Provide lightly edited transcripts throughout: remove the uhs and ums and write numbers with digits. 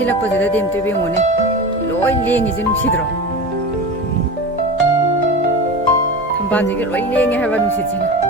시락버지다 댐뚜비 오네 로이 랭이 좀 시들어 탐반지게 로이 랭이 해봐 시지나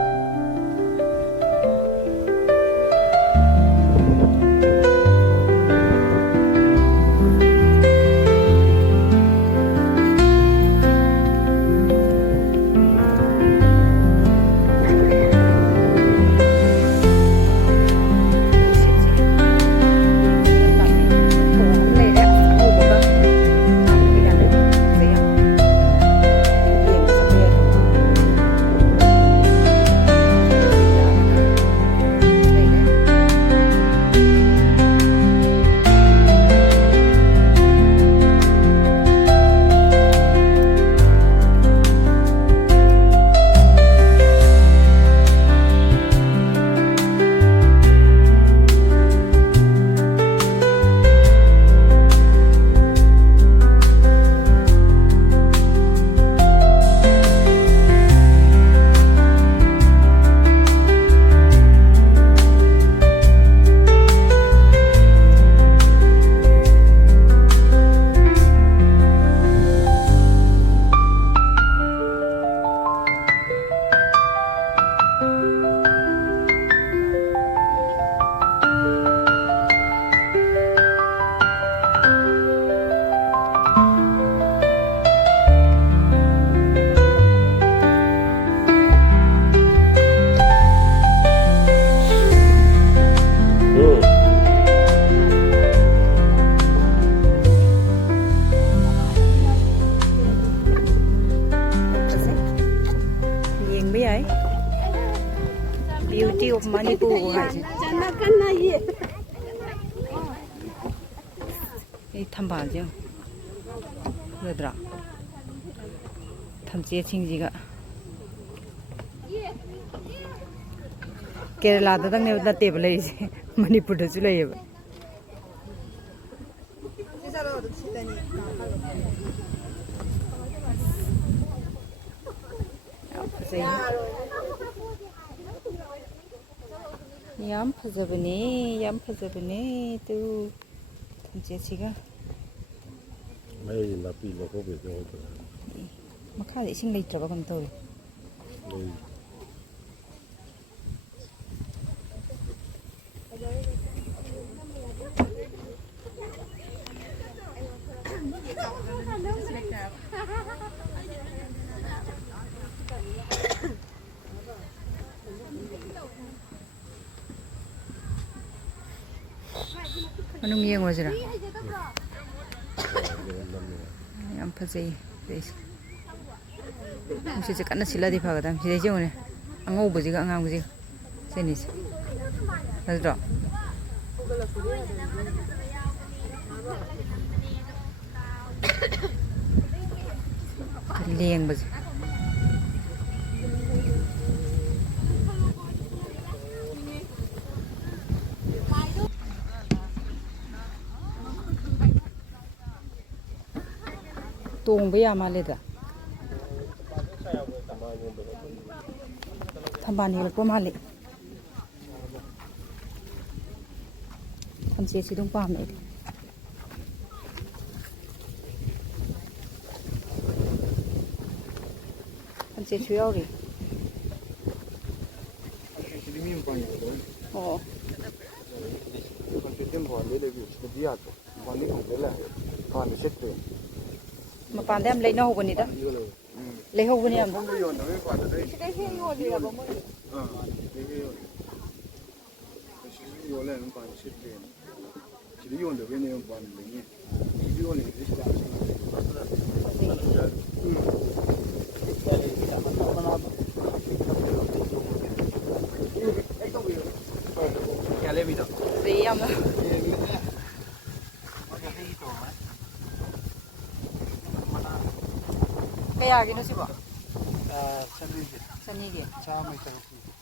Beauty of Manipur hai. Ei thamba jeng. Redra. Thamche chingjiga. Kerala da dang ne da table lai je. Manipur da chu lai ba. Yam phajabane tu thamche chiga mai na pi lo ko be jo to makha de sing leitraba kam to Anong yeng wajra yam phajai bes si kana sila di phagadam si je one angau buji ga angang buji senis adro leng buji tong bya male da thambani le ko male thamche si dong pa me thamche chu yaw ri oh mapan dem lấy nâu này đó lấy hậu này em gì em kaya gino si ba? Sanigi.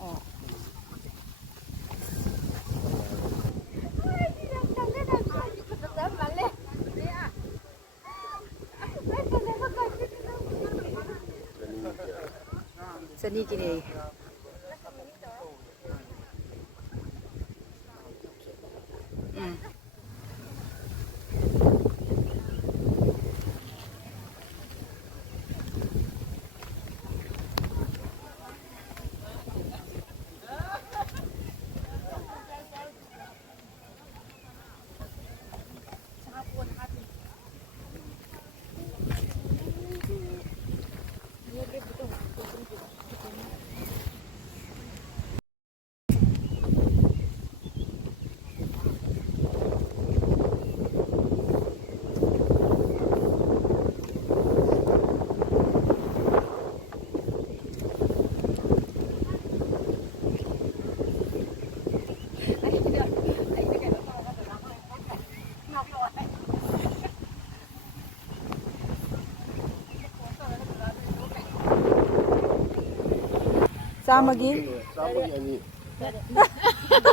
Oh. Sanigi ni. Samagi. Samagi ini.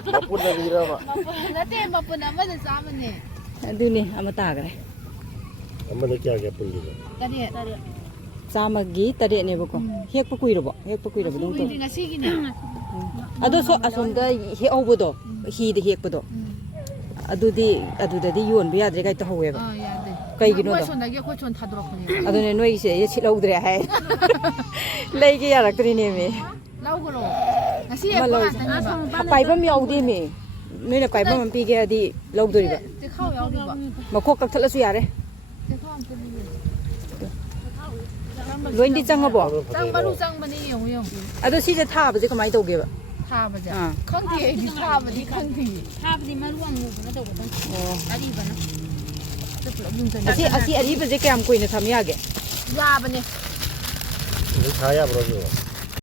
Mapun lagi apa? Nanti mapun apa tu sama ni? Aduh nih, ama taga. Amma ni kya pun gitu. Tadi. Samagi tadi nih buko. Hek pakui robo. Hek pakui robo dong tuh. Ini nasi gini. Aduh so asunda hek au bodo. Hi de hek bodo. Aduh di yuan biar dia kayak tahu ya. Ya deh. Kayak gini Kau tuh. cuma lagi kau cuma tadur aku ni. Aduh nih noi sih ya cilau deh hai. Lagi ya rak teri nih me. Lau kau lo. Nasi apa kan? Pai bam yau di me. Noi na pai bam pi ke di lau duri ba. Kau yang ni ba? Ma kok kak thala su ya re. Kau am tu ni. Loin di chang bo. Cang baru cang mana yang. Aduh sih je tha ba je kamai tau ge ba. ท่าปะจ๊ะข้างที่ที่ท่าปะที่ข้างที่ท่าปะที่มาล่วงงูก็ต้องต้องอะไรบ้างนะจะปลุกลุงจะ asi ba je kam koi na tham ya ge. ยาปะเนี่ย Ini kaya bro juga.